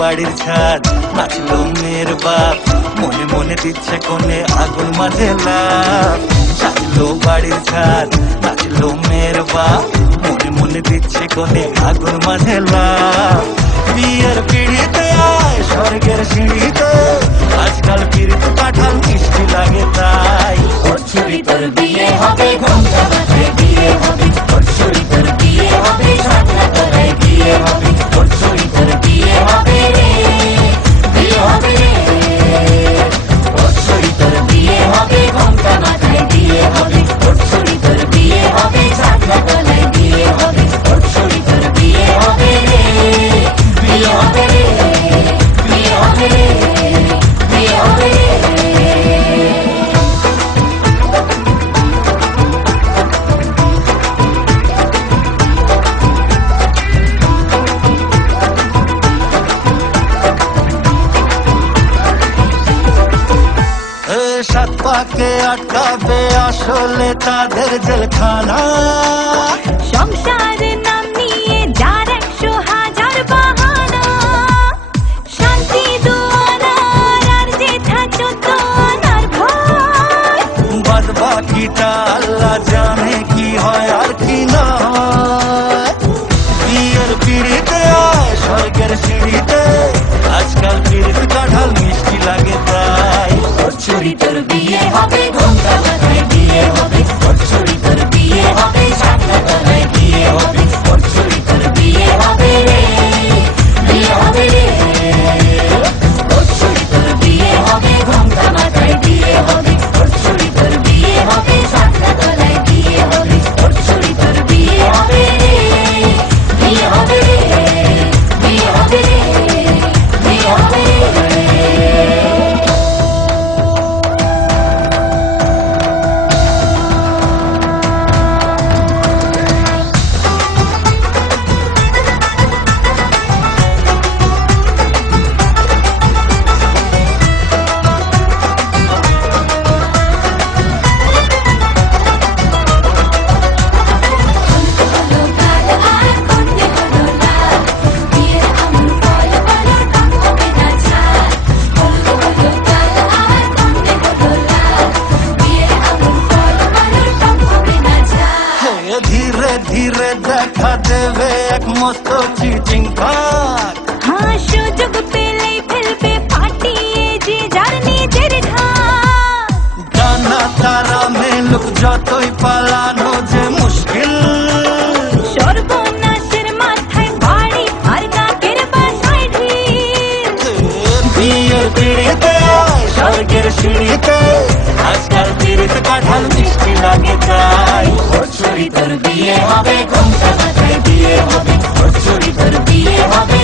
বাড়ির ছাদ, নাচলো মেয়ের বাপ, মনে মনে দিচ্ছে কোণে আগুন মাঝে লাভ। সাজলো বাড়ির ছাদ, নাচলো মেয়ের বাপ, মনে মনে দিচ্ছে কোণে আগুন মাঝে লাভ। বিয়ের পিড়িতে আয় স্বর্গের সিঁড়িতে, আজকাল পিড়িত কাঁঠাল মিষ্টি লাগে তাই। ছুরি তোর বিয়ে হবে, ঘোমটা মাথায় বিয়ে হবে, ছুরি তোর বিয়ে হবে, সাতলা তলায় বিয়ে হবে, ছুরি তোর বিয়ে হবে রে, বিয়ে হবে রে। ছুরি তোর বিয়ে হবে, ঘোমটা মাথায় বিয়ে হবে, ছুরি তোর বিয়ে হবে, সাতলা তলায় বিয়ে হবে, ছুরি তোর বিয়ে হবে রে, বিয়ে হবে রে, বিয়ে হবে রে, বিয়ে হবে রে। সাত পাকে আটকাবে আসলে তাদের জেলখানা। সংসারের নাম নিয়ে যার 100,000 বাহানা, শান্তি দুয়ানার আর যেথা 14 আনার ভয়। বাদ বাকিটা আল্লাহ জানে কি হয় আর কি না হয়। বিয়ের পিড়িতে আয় স্বর্গের সিঁড়িতে, আজকাল পিড়িত কাঁঠাল মিষ্টি লাগে তাই। ছুরি তোর বিয়ে হবে, ঘোমটা মাথায় বিয়ে হবে, ছুরি তোর বিয়ে হবে, সাতলা তলায় বিয়ে হবে, ছুরি তোর বিয়ে হবে রে, বিয়ে হবে রে। ছুরি তোর বিয়ে হবে, ঘোমটা মাথায় বিয়ে হবে, ছুরি তোর বিয়ে হবে, সাতলা তলায় বিয়ে হবে, ছুরি তোর বিয়ে হবে রে, বিয়ে হবে রে, বিয়ে হবে রে, বিয়ে হবে রে। ধীরে ধীরে দেখা দেবে এক মস্ত চিটিং ভাগ। হ্যাঁ, সুযোগ পেলেই ফেলবে পাঠিয়ে যে যার নিজের ঘাট। ডানা তারা মেলুক যতই পালানো যে মুশকিল। সর্বনাশের মাথায় বাড়ি আর কাকের বাসায় ঢিল। বিয়ের পিড়িতে আয় স্বর্গের সিঁড়িতে, আজকাল পিড়িত কাঁঠাল মিষ্টি লাগে তাই। ছুরি তোর বিয়ে হবে, ঘোমটা মাথায় বিয়ে হবে, ছুরি তোর বিয়ে হবে,